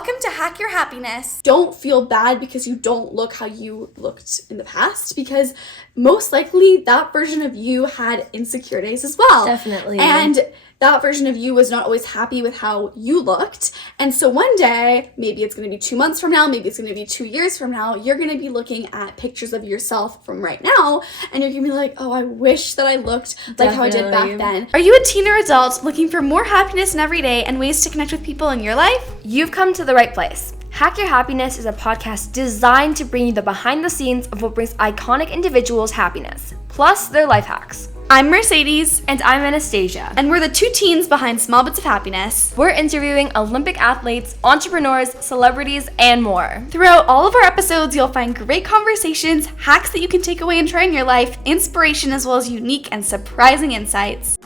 Welcome to Hack Your Happiness. Don't feel bad because you don't look how you looked in the past, because most likely that version of you had insecure days as well. Definitely. And that version of you was not always happy with how you looked. And so one day, maybe it's going to be 2 months from now, maybe it's going to be 2 years from now, you're going to be looking at pictures of yourself from right now, and you're going to be like, oh, I wish that I looked like how I did back then. Are you a teen or adult looking for more happiness in every day and ways to connect with people in your life? You've come to the right place. Hack Your Happiness is a podcast designed to bring you the behind the scenes of what brings iconic individuals happiness, plus their life hacks. I'm Mercedes. And I'm Anastasia. And we're the two teens behind Small Bits of Happiness. We're interviewing Olympic athletes, entrepreneurs, celebrities, and more. Throughout all of our episodes, you'll find great conversations, hacks that you can take away and try in your life, inspiration, as well as unique and surprising insights.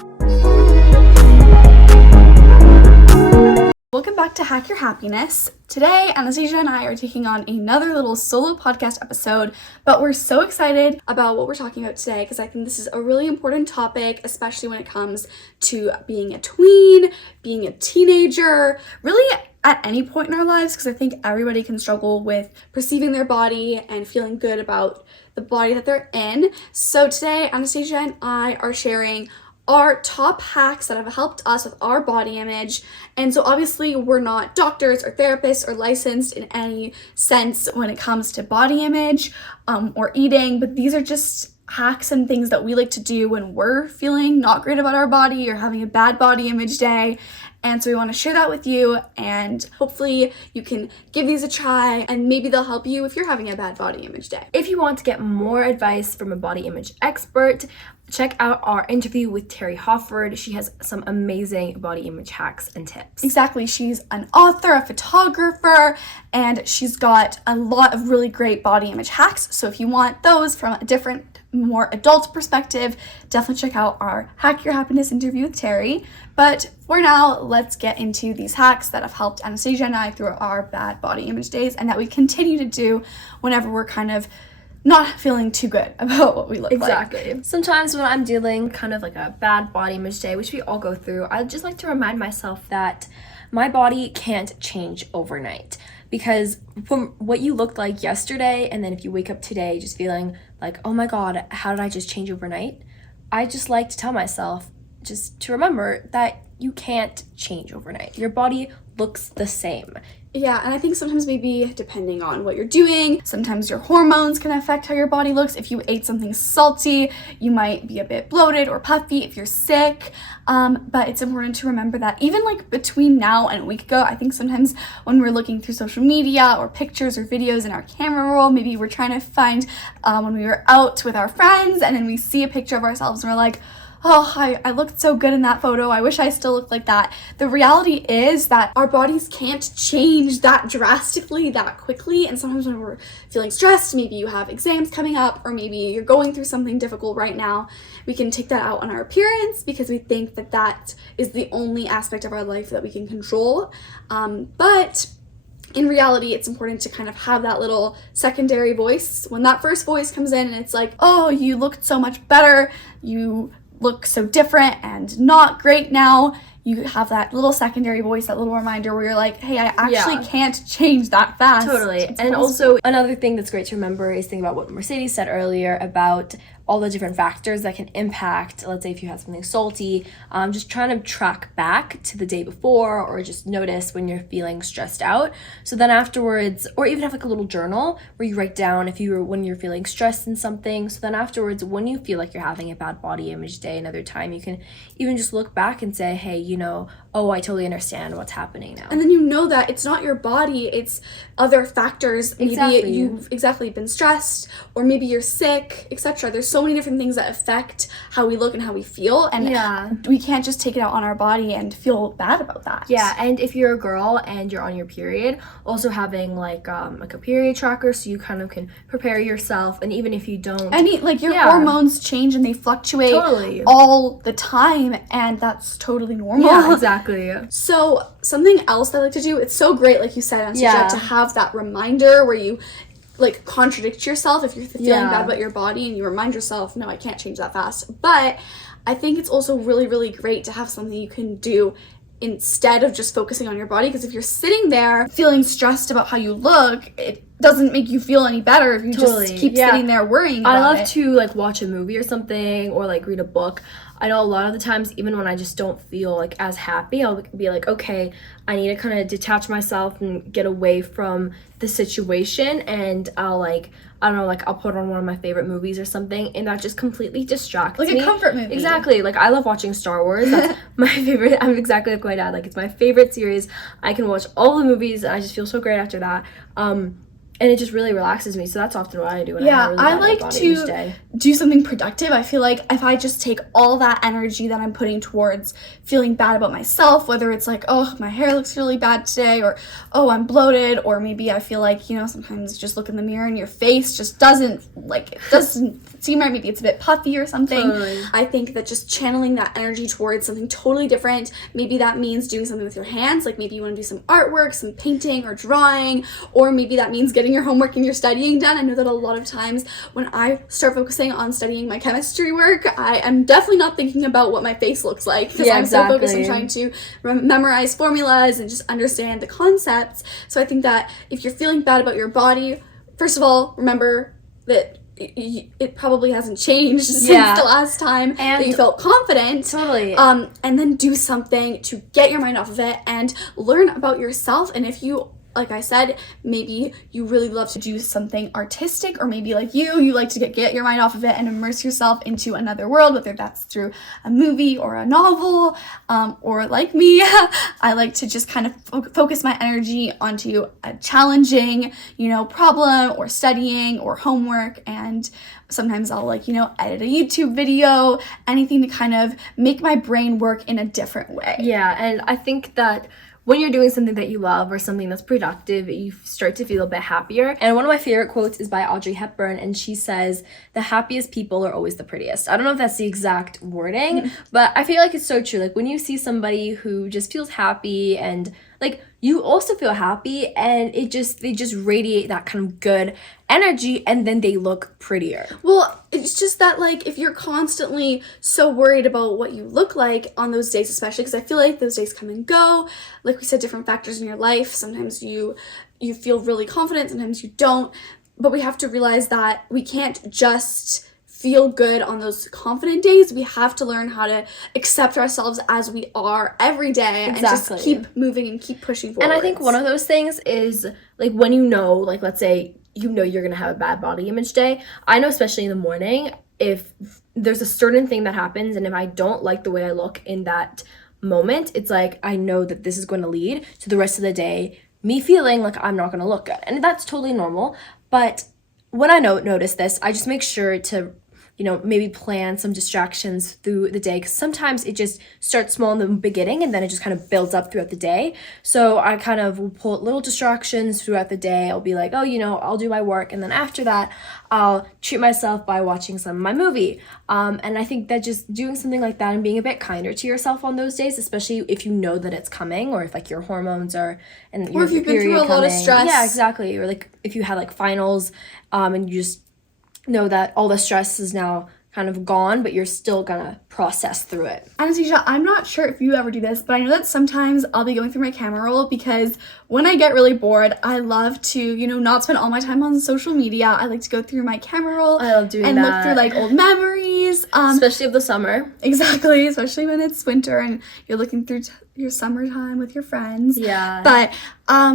Welcome back to Hack Your Happiness. Today, Anastasia and I are taking on another little solo podcast episode, but we're so excited about what we're talking about today because I think this is a really important topic, especially when it comes to being a tween, being a teenager, really at any point in our lives, because I think everybody can struggle with perceiving their body and feeling good about the body that they're in. So today, Anastasia and I are sharing our top hacks that have helped us with our body image. And so obviously we're not doctors or therapists or licensed in any sense when it comes to body image or eating, but these are just hacks and things that we like to do when we're feeling not great about our body or having a bad body image day. And so we want to share that with you, and hopefully you can give these a try and maybe they'll help you if you're having a bad body image day. If you want to get more advice from a body image expert, check out our interview with Teri Hofford. She has some amazing body image hacks and tips. Exactly. She's an author, a photographer, and she's got a lot of really great body image hacks. So if you want those from a different, more adult perspective, definitely check out our Hack Your Happiness interview with Teri. But for now, let's get into these hacks that have helped Anastasia and I through our bad body image days and that we continue to do whenever we're kind of not feeling too good about what we look like. Exactly. Sometimes when I'm dealing kind of like a bad body image day, which we all go through, I just like to remind myself that my body can't change overnight. Because from what you looked like yesterday, and then if you wake up today just feeling like, oh my God, how did I just change overnight? I just like to tell myself just to remember that you can't change overnight. Your body looks the same. Yeah, and I think sometimes maybe depending on what you're doing, sometimes your hormones can affect how your body looks. If you ate something salty, you might be a bit bloated or puffy if you're sick. But it's important to remember that even like between now and a week ago, I think sometimes when we're looking through social media or pictures or videos in our camera roll, maybe we're trying to find when we were out with our friends and then we see a picture of ourselves and we're like, oh, I looked so good in that photo. I wish I still looked like that. The reality is that our bodies can't change that drastically, that quickly. And sometimes when we're feeling stressed, maybe you have exams coming up, or maybe you're going through something difficult right now, we can take that out on our appearance because we think that that is the only aspect of our life that we can control. But in reality, it's important to kind of have that little secondary voice. When that first voice comes in and it's like, oh, you looked so much better, you look so different and not great now, you have that little secondary voice, that little reminder where you're like, hey, I actually can't change that fast. Totally. And also another thing that's great to remember is think about what Mercedes said earlier about all the different factors that can impact, let's say if you have something salty, just trying to track back to the day before or just notice when you're feeling stressed out. So then afterwards, or even have like a little journal where you write down when you're feeling stressed in something. So then afterwards, when you feel like you're having a bad body image day another time, you can even just look back and say, hey, oh, I totally understand what's happening now. And then you know that it's not your body, it's other factors. Exactly. Maybe you've been stressed, or maybe you're sick, etc. There's so many different things that affect how we look and how we feel, and we can't just take it out on our body and feel bad about that. Yeah, and if you're a girl and you're on your period, also having like a period tracker so you kind of can prepare yourself, and even if you don't, your hormones change and they fluctuate all the time, and that's totally normal. Yeah, exactly. So something else that I like to do, it's so great, like you said, Anastasia, to have that reminder where you like contradict yourself if you're feeling bad about your body and you remind yourself, no, I can't change that fast. But I think it's also really, really great to have something you can do instead of just focusing on your body. Because if you're sitting there feeling stressed about how you look, it doesn't make you feel any better if you just keep sitting there worrying about it. I love to like watch a movie or something, or like read a book. I know a lot of the times, even when I just don't feel like as happy, I'll be like, okay, I need to kind of detach myself and get away from the situation, and I'll like, I don't know, like I'll put on one of my favorite movies or something, and that just completely distracts me. Like a comfort movie. Exactly. Like I love watching Star Wars. That's my favorite. I'm exactly like my dad. Like it's my favorite series. I can watch all the movies, and I just feel so great after that. And it just really relaxes me. So that's often what I do when I have a really bad like body each day. Do something productive. I feel like if I just take all that energy that I'm putting towards feeling bad about myself, whether it's like, oh, my hair looks really bad today, or oh, I'm bloated, or maybe I feel like, you know, sometimes you just look in the mirror and your face just doesn't seem right. Maybe it's a bit puffy or something. Totally. I think that just channeling that energy towards something totally different, maybe that means doing something with your hands, like maybe you want to do some artwork, some painting or drawing, or maybe that means getting your homework and your studying done. I know that a lot of times when I start focusing on studying my chemistry work, I am definitely not thinking about what my face looks like, because I'm so focused on trying to memorize formulas and just understand the concepts. So I think that if you're feeling bad about your body, first of all, remember that it probably hasn't changed since the last time that you felt confident. Totally. And then do something to get your mind off of it and learn about yourself. And if you, like I said, maybe you really love to do something artistic, or maybe like you like to get your mind off of it and immerse yourself into another world, whether that's through a movie or a novel, or like me, I like to just kind of focus my energy onto a challenging, you know, problem, or studying or homework. And sometimes I'll like, you know, edit a YouTube video, anything to kind of make my brain work in a different way. Yeah, and I think that when you're doing something that you love or something that's productive, you start to feel a bit happier. And one of my favorite quotes is by Audrey Hepburn, and she says, "The happiest people are always the prettiest." I don't know if that's the exact wording, but I feel like it's so true. Like when you see somebody who just feels happy, and like you also feel happy, and they just radiate that kind of good energy, and then they look prettier. Well, it's just that, like, if you're constantly so worried about what you look like on those days, especially because I feel like those days come and go, like we said, different factors in your life, sometimes you feel really confident, sometimes you don't, but we have to realize that we can't just feel good on those confident days. We have to learn how to accept ourselves as we are every day, and just keep moving and keep pushing forward. And I think one of those things is like when you know, like let's say you know you're gonna have a bad body image day. I know, especially in the morning, if there's a certain thing that happens and if I don't like the way I look in that moment, it's like I know that this is going to lead to the rest of the day me feeling like I'm not going to look good. And that's totally normal. But when I notice this, I just make sure to, you know, maybe plan some distractions through the day, because sometimes it just starts small in the beginning and then it just kind of builds up throughout the day. So I kind of will pull little distractions throughout the day. I'll be like, oh, you know, I'll do my work, and then after that I'll treat myself by watching some of my movie. And I think that just doing something like that and being a bit kinder to yourself on those days, especially if you know that it's coming, or if like your hormones are, and or if you've been through a lot of stress. Yeah, exactly. Or like if you had like finals, and you just know that all the stress is now kind of gone, but you're still gonna process through it. Anastasia, I'm not sure if you ever do this, but I know that sometimes I'll be going through my camera roll, because when I get really bored, I love to, you know, not spend all my time on social media. I like to go through my camera roll. I love doing and that. Look through like old memories. Especially of the summer. Exactly, especially when it's winter and you're looking through your summertime with your friends. Yeah. But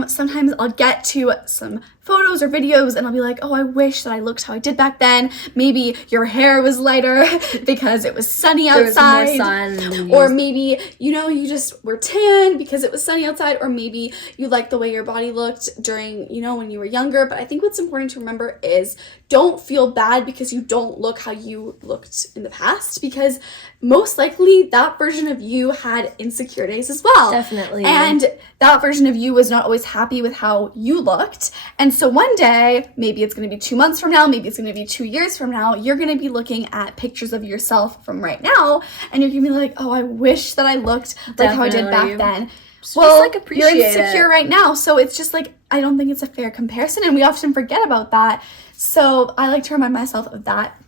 sometimes I'll get to some photos or videos and I'll be like, oh, I wish that I looked how I did back then. Maybe your hair was lighter because it was sunny outside. There was more sun. Or maybe, you know, you just were tan because it was sunny outside. Or maybe you liked the way your body looked during, you know, when you were younger. But I think what's important to remember is don't feel bad because you don't look how you looked in the past, because most likely that version of you had insecure days as well. Definitely. And that version of you was not always happy with how you looked. And so one day, maybe it's going to be 2 months from now, maybe it's going to be 2 years from now, you're going to be looking at pictures of yourself from right now, and you're going to be like, oh, I wish that I looked like how I did back then. So well, just, like, appreciate you're insecure right now, so it's just like, I don't think it's a fair comparison, and we often forget about that. So I like to remind myself of that.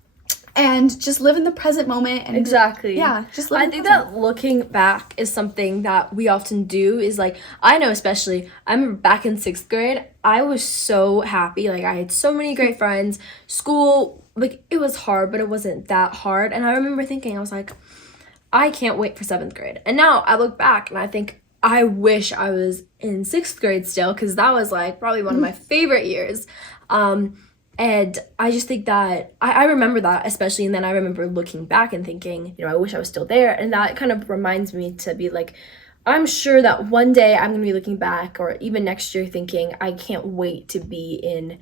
and just live in the present moment. And exactly. Yeah, just live I in the think present. that looking back is something that we often do. Is like, I know, especially I remember back in 6th grade, I was so happy. Like, I had so many great friends. School, like, it was hard, but it wasn't that hard. And I remember thinking, I was like, I can't wait for 7th grade. And now I look back and I think, I wish I was in 6th grade still, because that was like probably one of my favorite years. And I just think that I remember that especially, and then I remember looking back and thinking, I wish I was still there. And that kind of reminds me to be like, I'm sure that one day I'm gonna be looking back, or even next year, thinking I can't wait to be in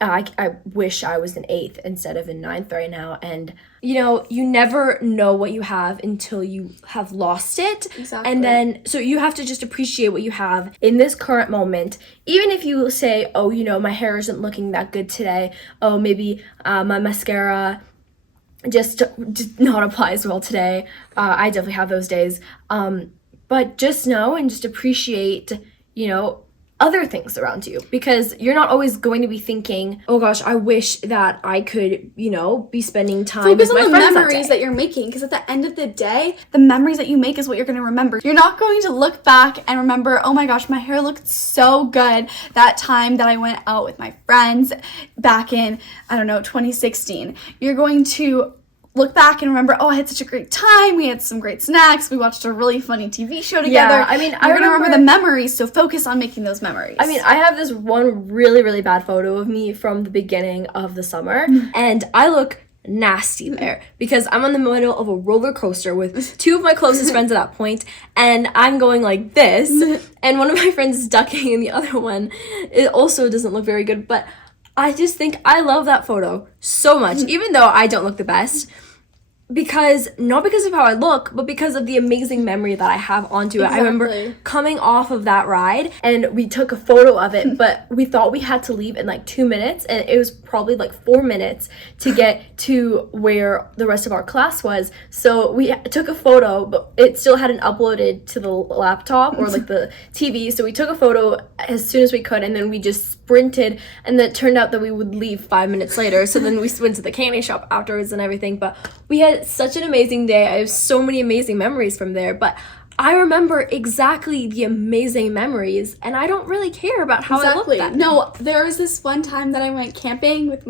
I wish I was in 8th instead of in 9th right now. And you never know what you have until you have lost it. Exactly. And then so you have to just appreciate what you have in this current moment. Even if you say, oh, my hair isn't looking that good today, oh, maybe my mascara just not apply as well today. I definitely have those days. But just know and just appreciate other things around you, because you're not always going to be thinking, oh gosh, I wish that I could, be spending time Focus with my on the friends memories that you're making, because at the end of the day, the memories that you make is what you're going to remember. You're not going to look back and remember, oh my gosh, my hair looked so good that time that I went out with my friends back in, 2016. You're going to look back and remember, oh, I had such a great time. We had some great snacks. We watched a really funny TV show together. Yeah, I You're going to remember the memories, so focus on making those memories. I have this one really, really bad photo of me from the beginning of the summer, and I look nasty there because I'm in the middle of a roller coaster with 2 of my closest friends at that point, and I'm going like this, and one of my friends is ducking, and the other one, it also doesn't look very good, but I just think I love that photo so much, even though I don't look the best. Not because of how I look, but because of the amazing memory that I have onto it. Exactly. I remember coming off of that ride, and we took a photo of it, but we thought we had to leave in like 2 minutes, and it was probably like 4 minutes to get to where the rest of our class was. So we took a photo, but it still hadn't uploaded to the laptop or like the TV. So we took a photo as soon as we could, and then we just sprinted, and then it turned out that we would leave 5 minutes later. So then we went to the candy shop afterwards and everything, but we had such an amazing day. I have so many amazing memories from there, but I remember exactly the amazing memories, and I don't really care about how I look that. No, there was this one time that I went camping with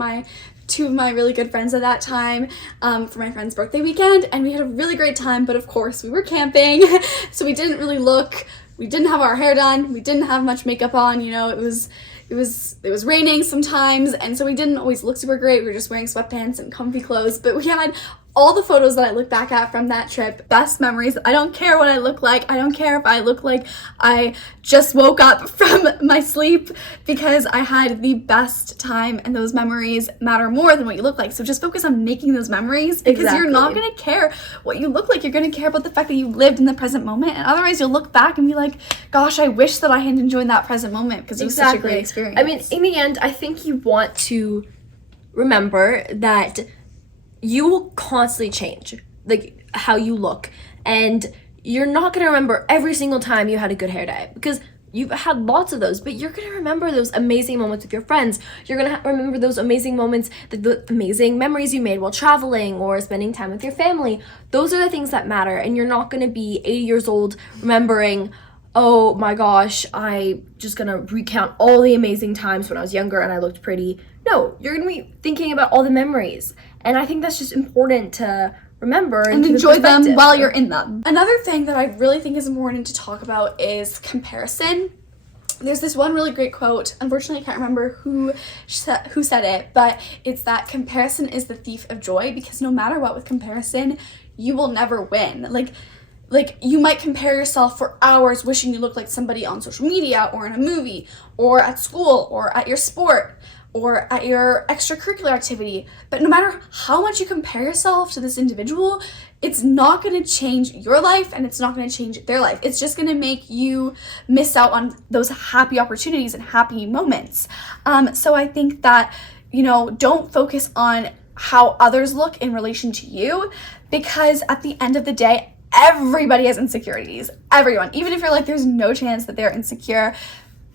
2 of my really good friends at that time for my friend's birthday weekend, and we had a really great time, but of course we were camping, so we didn't really look, we didn't have our hair done, we didn't have much makeup on, it was raining sometimes, and so we didn't always look super great. We were just wearing sweatpants and comfy clothes, but we had all the photos that I look back at from that trip. Best memories. I don't care what I look like. I don't care if I look like I just woke up from my sleep, because I had the best time, and those memories matter more than what you look like. So just focus on making those memories, because you're not going to care what you look like. You're going to care about the fact that you lived in the present moment, and otherwise you'll look back and be like, gosh, I wish that I had enjoyed that present moment, because it was such a great experience. I mean, in the end, I think you want to remember that you will constantly change, like, how you look, and you're not going to remember every single time you had a good hair day, because you've had lots of those, but you're going to remember those amazing moments with your friends. You're going to remember those amazing moments, the amazing memories you made while traveling or spending time with your family. Those are the things that matter, and you're not going to be 80 years old remembering, oh my gosh, I just going to recount all the amazing times when I was younger and I looked pretty. No, you're going to be thinking about all the memories. And I think that's just important to remember and enjoy them while you're in them. Another thing that I really think is important to talk about is comparison. There's this one really great quote. Unfortunately, I can't remember who said it, but it's that comparison is the thief of joy, because no matter what with comparison, you will never win. Like you might compare yourself for hours wishing you looked like somebody on social media or in a movie or at school or at your sport or at your extracurricular activity. But no matter how much you compare yourself to this individual, it's not going to change your life, and it's not going to change their life. It's just going to make you miss out on those happy opportunities and happy moments. So I think that, don't focus on how others look in relation to you, because at the end of the day, everybody has insecurities. Everyone. Even if you're like, there's no chance that they're insecure,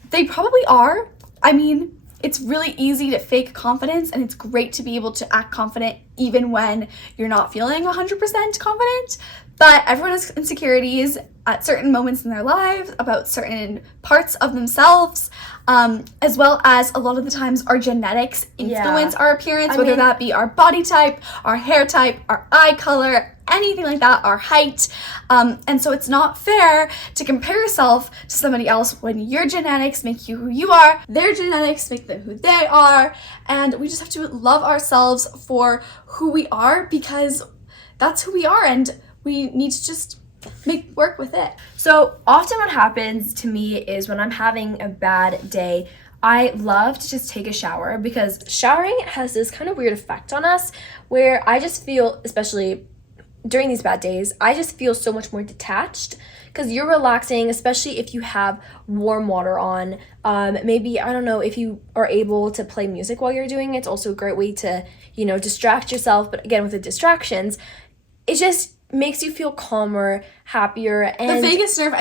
they probably are. I mean, it's really easy to fake confidence, and it's great to be able to act confident even when you're not feeling 100% confident. But everyone has insecurities at certain moments in their lives about certain parts of themselves, as well as a lot of the times our genetics influence our appearance, whether that be our body type, our hair type, our eye color, anything like that, our height. And so it's not fair to compare yourself to somebody else when your genetics make you who you are, their genetics make them who they are, and we just have to love ourselves for who we are, because that's who we are, and we need to just make work with it. So often what happens to me is when I'm having a bad day, I love to just take a shower, because showering has this kind of weird effect on us where I just feel, especially during these bad days, I just feel so much more detached, because you're relaxing, especially if you have warm water on. Maybe, I don't know, if you are able to play music while you're doing it, it's also a great way to, distract yourself. But again, with the distractions, it just makes you feel calmer, happier, and the vagus nerve,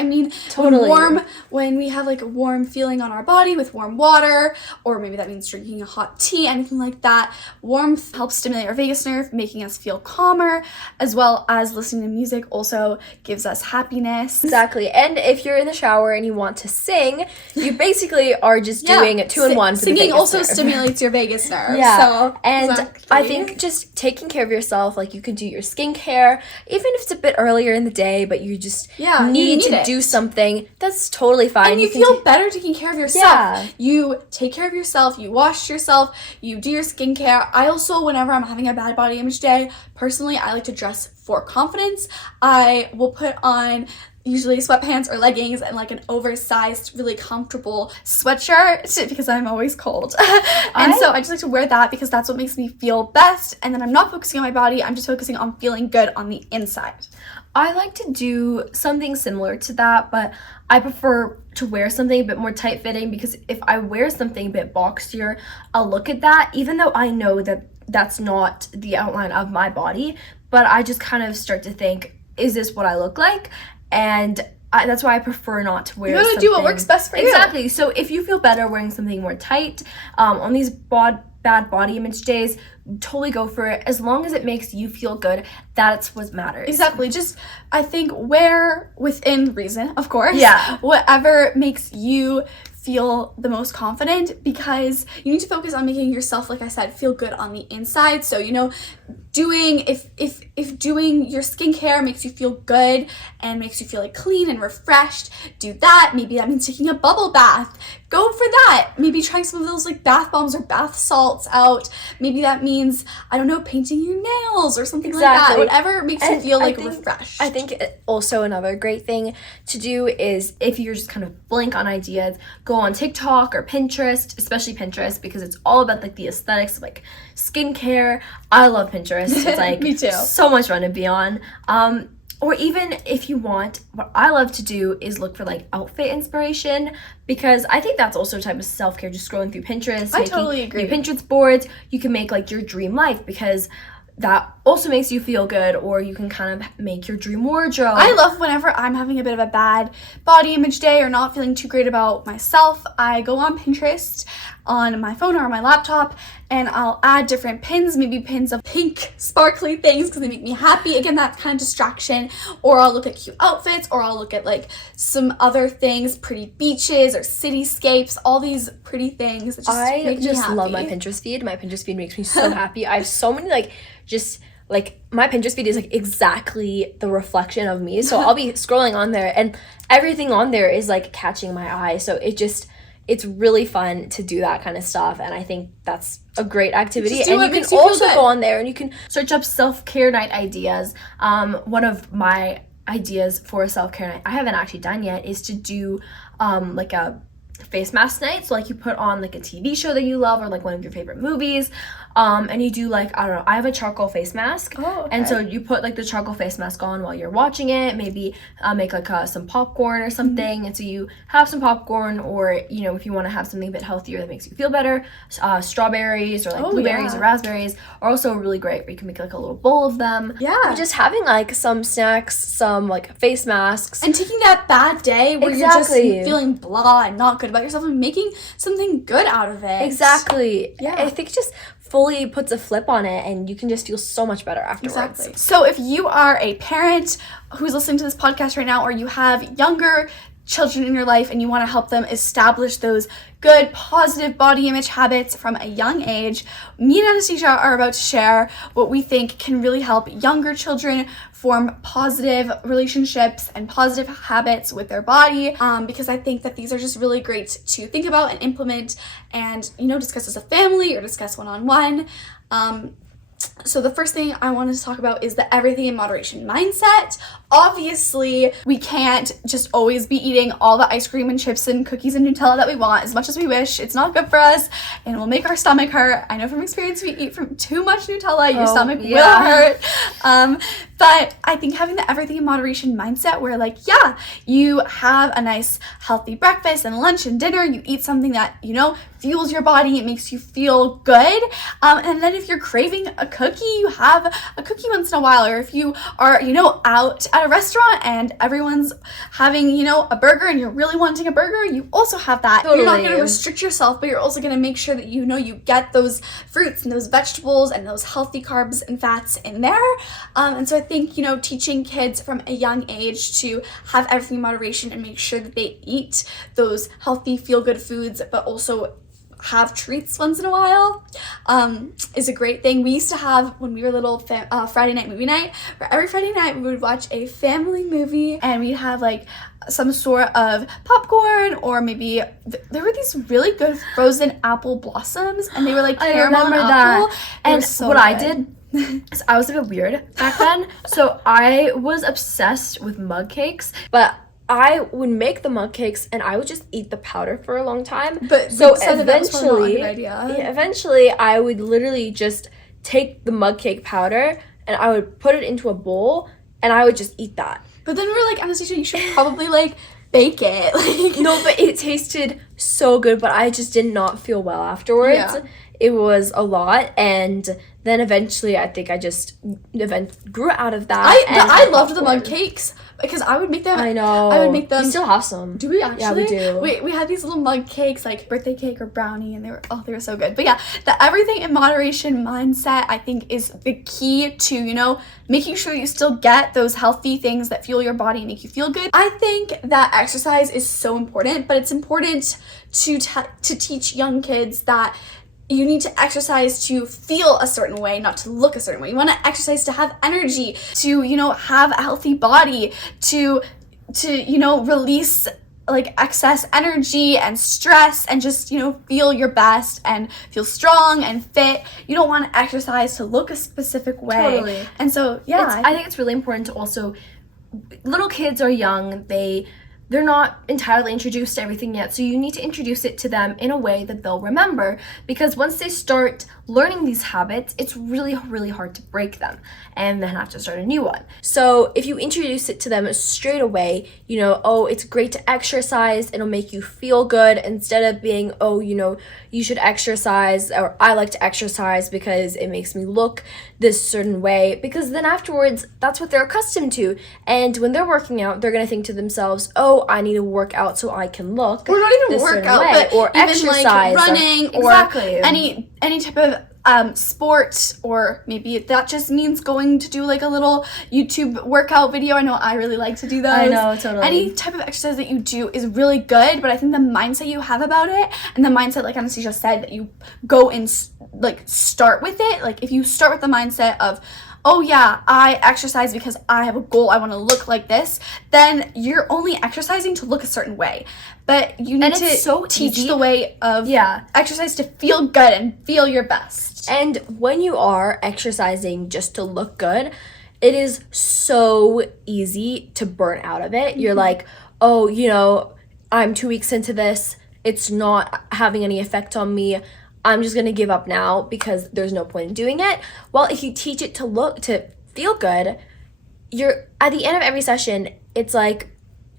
totally. When we have like a warm feeling on our body with warm water, or maybe that means drinking a hot tea, anything like that, warmth helps stimulate our vagus nerve, making us feel calmer, as well as listening to music also gives us happiness. Exactly. And if you're in the shower and you want to sing, you basically are just doing a 2-in-1 for the singing vagus also nerve. stimulates your vagus nerve. Yeah. So, and exactly. I think just taking care of yourself, like you could do your skincare, even if it's a bit earlier in the day, but you just need to do something, that's totally fine. And you feel better taking care of yourself. Yeah. You take care of yourself, you wash yourself, you do your skincare. I also, whenever I'm having a bad body image day, personally, I like to dress for confidence. I will put on usually sweatpants or leggings and like an oversized, really comfortable sweatshirt, because I'm always cold. So I just like to wear that because that's what makes me feel best. And then I'm not focusing on my body, I'm just focusing on feeling good on the inside. I like to do something similar to that, but I prefer to wear something a bit more tight-fitting, because if I wear something a bit boxier, I'll look at that, even though I know that that's not the outline of my body, but I just kind of start to think, is this what I look like? And that's why I prefer not to wear something. You gotta do what works best for you. Exactly. So if you feel better wearing something more tight, on these bad body image days, totally go for it. As long as it makes you feel good, that's what matters. Exactly. Just, I think, wear within reason, of course. Yeah. Whatever makes you feel the most confident, because you need to focus on making yourself, like I said, feel good on the inside. So, doing if doing your skincare makes you feel good and makes you feel like clean and refreshed, do that. Maybe that means taking a bubble bath. Go for that. Maybe trying some of those like bath bombs or bath salts out. Maybe that means, I don't know, painting your nails or something like that. Whatever makes you feel refreshed. I think also another great thing to do is, if you're just kind of blank on ideas, go on TikTok or Pinterest, especially Pinterest, because it's all about like the aesthetics of like skincare. I love Pinterest. It's like Me too. So much fun to be on. Or even if you want, what I love to do is look for like outfit inspiration, because I think that's also a type of self-care, just scrolling through Pinterest. I totally agree. Your Pinterest boards, you can make like your dream life, because that also makes you feel good, or you can kind of make your dream wardrobe. I love whenever I'm having a bit of a bad body image day or not feeling too great about myself, I go on Pinterest on my phone or on my laptop, and I'll add different pins, maybe pins of pink sparkly things because they make me happy. Again, that's kind of distraction. Or I'll look at cute outfits, or I'll look at like some other things, pretty beaches or cityscapes, all these pretty things that just make me happy. Love my Pinterest feed. My Pinterest feed makes me so happy. I have so many my Pinterest feed is like exactly the reflection of me. So I'll be scrolling on there and everything on there is like catching my eye. So it's really fun to do that kind of stuff, and I think that's a great activity. And you can also go on there and you can search up self-care night ideas. One of my ideas for a self-care night I haven't actually done yet is to do like a face mask night. So like you put on like a TV show that you love, or like one of your favorite movies, and you do like, I don't know, I have a charcoal face mask. Oh, okay. And so you put like the charcoal face mask on while you're watching it, maybe make like some popcorn or something. And so you have some popcorn, or if you want to have something a bit healthier that makes you feel better, strawberries or like blueberries or raspberries are also really great, but you can make like a little bowl of them. Yeah. Just having like some snacks, some like face masks, and taking that bad day where you're just feeling blah and not good about about yourself and making something good out of it. Exactly. Yeah. I think it just fully puts a flip on it, and you can just feel so much better afterwards. Exactly. So if you are a parent who's listening to this podcast right now, or you have younger children in your life and you want to help them establish those good, positive body image habits from a young age, me and Anastasia are about to share what we think can really help younger children form positive relationships and positive habits with their body, because I think that these are just really great to think about and implement and, discuss as a family or discuss one-on-one. So the first thing I wanted to talk about is the everything in moderation mindset. Obviously, we can't just always be eating all the ice cream and chips and cookies and Nutella that we want as much as we wish. It's not good for us and it will make our stomach hurt. I know from experience, if you eat from too much Nutella, your stomach will hurt. But I think having the everything in moderation mindset where you have a nice healthy breakfast and lunch and dinner, you eat something that, fuels your body, it makes you feel good. And then if you're craving a cookie, you have a cookie once in a while. Or if you are, out at a restaurant and everyone's having, a burger and you're really wanting a burger, you also have that. Totally. You're not going to restrict yourself, but you're also going to make sure that you get those fruits and those vegetables and those healthy carbs and fats in there. And so I think, teaching kids from a young age to have everything in moderation and make sure that they eat those healthy, feel-good foods, but also have treats once in a while is a great thing. We used to have, when we were little, Friday night movie night, where every Friday night we would watch a family movie and we'd have some sort of popcorn, or maybe there were these really good frozen apple blossoms and they were caramel and apple. And what I did is I was a bit weird back then, so I was obsessed with mug cakes, but I would make the mug cakes and I would just eat the powder for a long time. But so eventually, eventually I would literally just take the mug cake powder and I would put it into a bowl and I would just eat that. But then we were like, Anastasia, you should probably bake it. No, but it tasted so good, but I just did not feel well afterwards. Yeah. It was a lot, and then eventually I think I just grew out of that. I loved the mug cakes because I would make them. I know. I would make them. We still have some. Do we actually? Yeah, we do. We had these little mug cakes, like birthday cake or brownie, and they were so good. But yeah, the everything in moderation mindset, I think, is the key to, making sure you still get those healthy things that fuel your body and make you feel good. I think that exercise is so important, but it's important to teach young kids that you need to exercise to feel a certain way, not to look a certain way. You want to exercise to have energy, to, have a healthy body, to release excess energy and stress and just, feel your best and feel strong and fit. You don't want to exercise to look a specific way. Totally. And so, yeah. I think it's really important to also, little kids are young, they're not entirely introduced to everything yet, so you need to introduce it to them in a way that they'll remember, because once they start learning these habits, it's really, really hard to break them and then have to start a new one. So if you introduce it to them straight away, it's great to exercise, it'll make you feel good, instead of being, you should exercise, or I like to exercise because it makes me look this certain way, because then afterwards, that's what they're accustomed to. And when they're working out, they're going to think to themselves, I need to work out so I can look. Or not even work out, but or even exercise, running, or any type of sport, or maybe that just means going to do a little YouTube workout video. I know I really like to do those. I know, totally. Any type of exercise that you do is really good, but I think the mindset you have about it, and the mindset, like Anastasia said, that you go and start with it, if you start with the mindset of, oh yeah, I exercise because I have a goal, I want to look like this, then you're only exercising to look a certain way. But you need to teach the way of exercise to feel good and feel your best. And when you are exercising just to look good, it is so easy to burn out of it. Mm-hmm. You're like, I'm 2 weeks into this, it's not having any effect on me, I'm just gonna give up now because there's no point in doing it. Well, if you teach it to feel good, you're at the end of every session, it's like,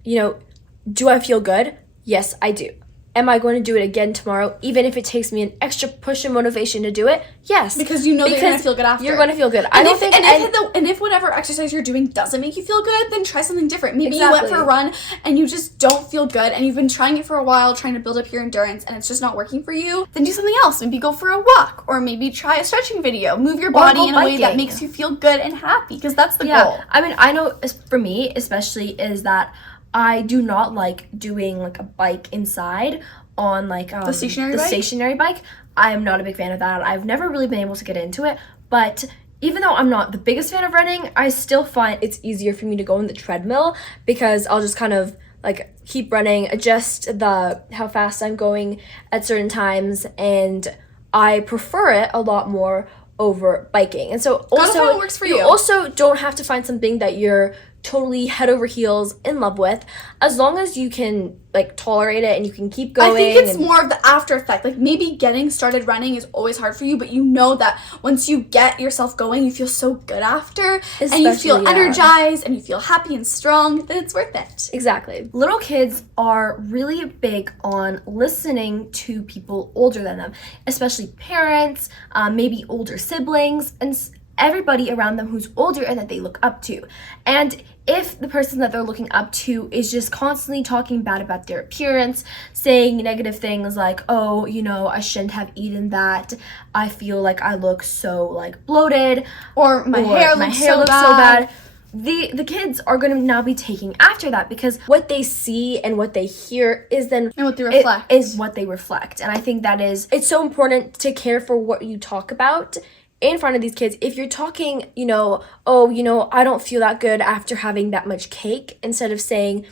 do I feel good? Yes, I do. Am I going to do it again tomorrow, even if it takes me an extra push and motivation to do it? Yes. Because you know that you're going to feel good after. You're going to feel good. And if whatever exercise you're doing doesn't make you feel good, then try something different. Maybe you went for a run and you just don't feel good and you've been trying it for a while, trying to build up your endurance, and it's just not working for you. Then do something else. Maybe go for a walk, or maybe try a stretching video. Move your body in a way that makes you feel good and happy, because that's the goal. I mean, I know for me especially is that I do not like doing like a bike inside on like the stationary bike. I am not a big fan of that. I've never really been able to get into it, but even though I'm not the biggest fan of running, I still find it's easier for me to go on the treadmill, because I'll just kind of like keep running, adjust how fast I'm going at certain times, and I prefer it a lot more over biking. And so also it works for you. Also don't have to find something that you're totally head over heels in love with, as long as you can like tolerate it and you can keep going. I think it's more of the after effect. Like maybe getting started running is always hard for you, but you know that once you get yourself going, you feel so good after, and you feel energized and you feel happy and strong, that it's worth it. Exactly. Little kids are really big on listening to people older than them, especially parents, maybe older siblings, and everybody around them who's older and that they look up to. And if the person that they're looking up to is just constantly talking bad about their appearance, saying negative things like, oh, you know, I shouldn't have eaten that, I feel like I look so like bloated, or my hair looks so bad. The kids are going to now be taking after that, because what they see and what they hear is then and what they reflect is what they reflect. And I think it's so important to care for what you talk about in front of these kids. If you're talking, you know, oh, you know, I don't feel that good after having that much cake, instead of saying,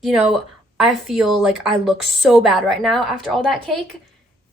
you know, I feel like I look so bad right now after all that cake,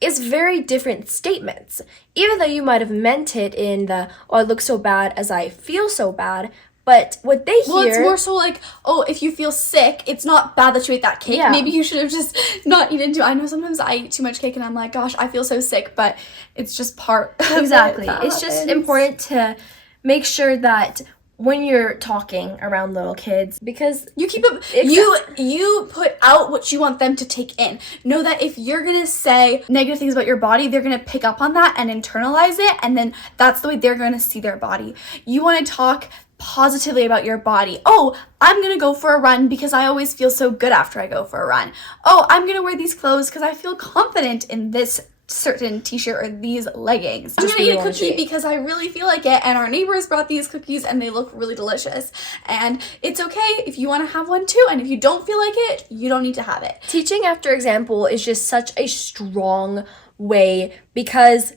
is very different statements. Even though you might have meant it in the, oh, I look so bad as I feel so bad, but what they hear... Well, it's more so like, oh, if you feel sick, it's not bad that you ate that cake. Yeah. Maybe you should have just not eaten too. I know sometimes I eat too much cake and I'm like, gosh, I feel so sick, but it's just part of Exactly. It it's just important to make sure that when you're talking around little kids, because you keep it, you put out what you want them to take in. Know that if you're gonna say negative things about your body, they're gonna pick up on that and internalize it, and then that's the way they're gonna see their body. You want to talk positively about your body. Oh, I'm gonna go for a run because I always feel so good after I go for a run. Oh, I'm gonna wear these clothes because I feel confident in this certain t-shirt or these leggings. I'm gonna eat a cookie because I really feel like it, and our neighbors brought these cookies and they look really delicious. And it's okay if you want to have one too, and if you don't feel like it, you don't need to have it. Teaching after example is just such a strong way, because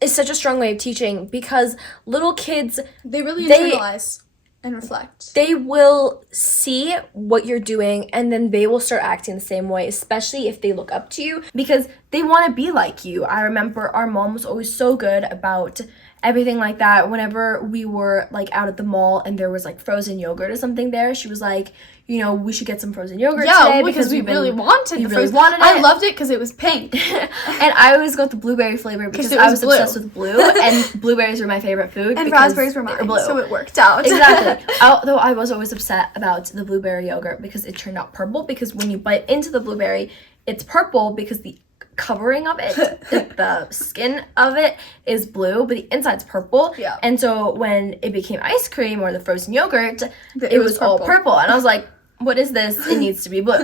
it's such a strong way of teaching, because little kids, they internalize and reflect. They will see what you're doing, and then they will start acting the same way, especially if they look up to you, because they want to be like you. I remember our mom was always so good about everything like that. Whenever we were like out at the mall and there was like frozen yogurt or something there, she was like, you know, we should get some frozen yogurt today, because we really wanted the frozen. Wanted it. I loved it because it was pink. And I always got the blueberry flavor because I was obsessed with blue, and blueberries were my favorite food. And raspberries were mine, blue. So it worked out. Exactly. Although I was always upset about the blueberry yogurt because it turned out purple, because when you bite into the blueberry, it's purple because the covering of it, the skin of it is blue, but the inside's purple. Yeah. And so when it became ice cream or the frozen yogurt, it was all purple. And I was like, what is this? It needs to be blue.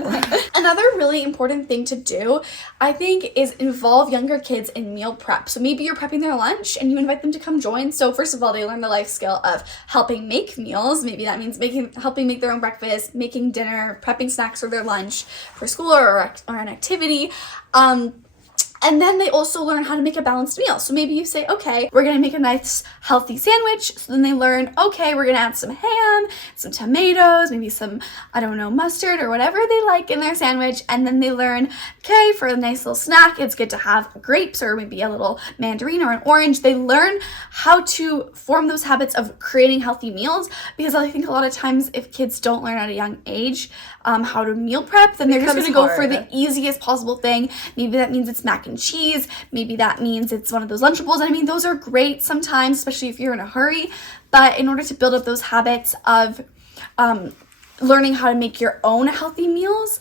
Another really important thing to do, I think, is involve younger kids in meal prep. So maybe you're prepping their lunch and you invite them to come join. So first of all, they learn the life skill of helping make meals. Maybe that means helping make their own breakfast, making dinner, prepping snacks for their lunch for school or an activity. And then they also learn how to make a balanced meal. So maybe you say, okay, we're gonna make a nice healthy sandwich. So then they learn, okay, we're gonna add some ham, some tomatoes, maybe some, I don't know, mustard or whatever they like in their sandwich. And then they learn, okay, for a nice little snack, it's good to have grapes or maybe a little mandarin or an orange. They learn how to form those habits of creating healthy meals, because I think a lot of times if kids don't learn at a young age how to meal prep, then they're just gonna go for the easiest possible thing. Maybe that means it's mac and cheese, maybe that means it's one of those Lunchables. I mean, those are great sometimes, especially if you're in a hurry, but in order to build up those habits of learning how to make your own healthy meals,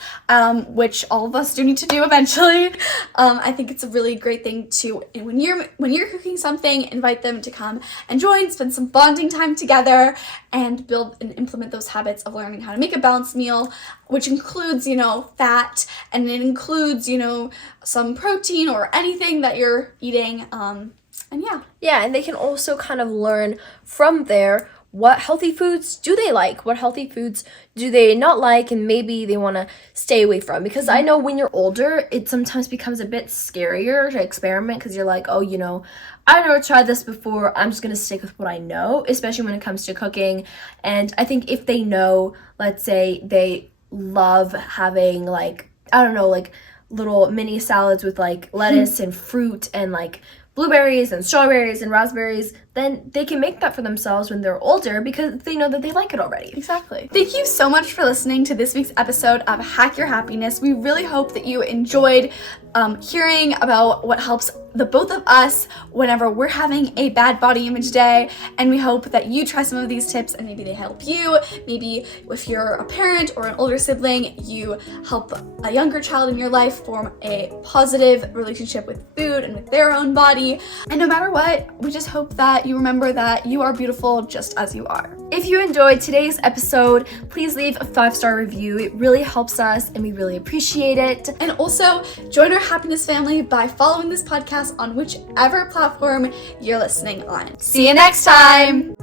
which all of us do need to do eventually. I think it's a really great thing to, when you're cooking something, invite them to come and join, spend some bonding time together, and build and implement those habits of learning how to make a balanced meal, which includes, fat, and it includes, some protein or anything that you're eating. Yeah, and they can also kind of learn from there what healthy foods do they like, what healthy foods do they not like, and maybe they want to stay away from. Because I know when you're older, it sometimes becomes a bit scarier to experiment because you're like, oh, I've never tried this before. I'm just going to stick with what I know, especially when it comes to cooking. And I think if they know, let's say they love having little mini salads with lettuce and fruit and blueberries and strawberries and raspberries, then they can make that for themselves when they're older because they know that they like it already. Exactly. Thank you so much for listening to this week's episode of Hack Your Happiness. We really hope that you enjoyed hearing about what helps the both of us whenever we're having a bad body image day, and we hope that you try some of these tips and maybe they help you. Maybe if you're a parent or an older sibling, you help a younger child in your life form a positive relationship with food and with their own body. And no matter what, we just hope that you remember that you are beautiful just as you are. If you enjoyed today's episode, please leave a 5-star review. It really helps us and we really appreciate it. And also join our happiness family by following this podcast on whichever platform you're listening on. See you next time!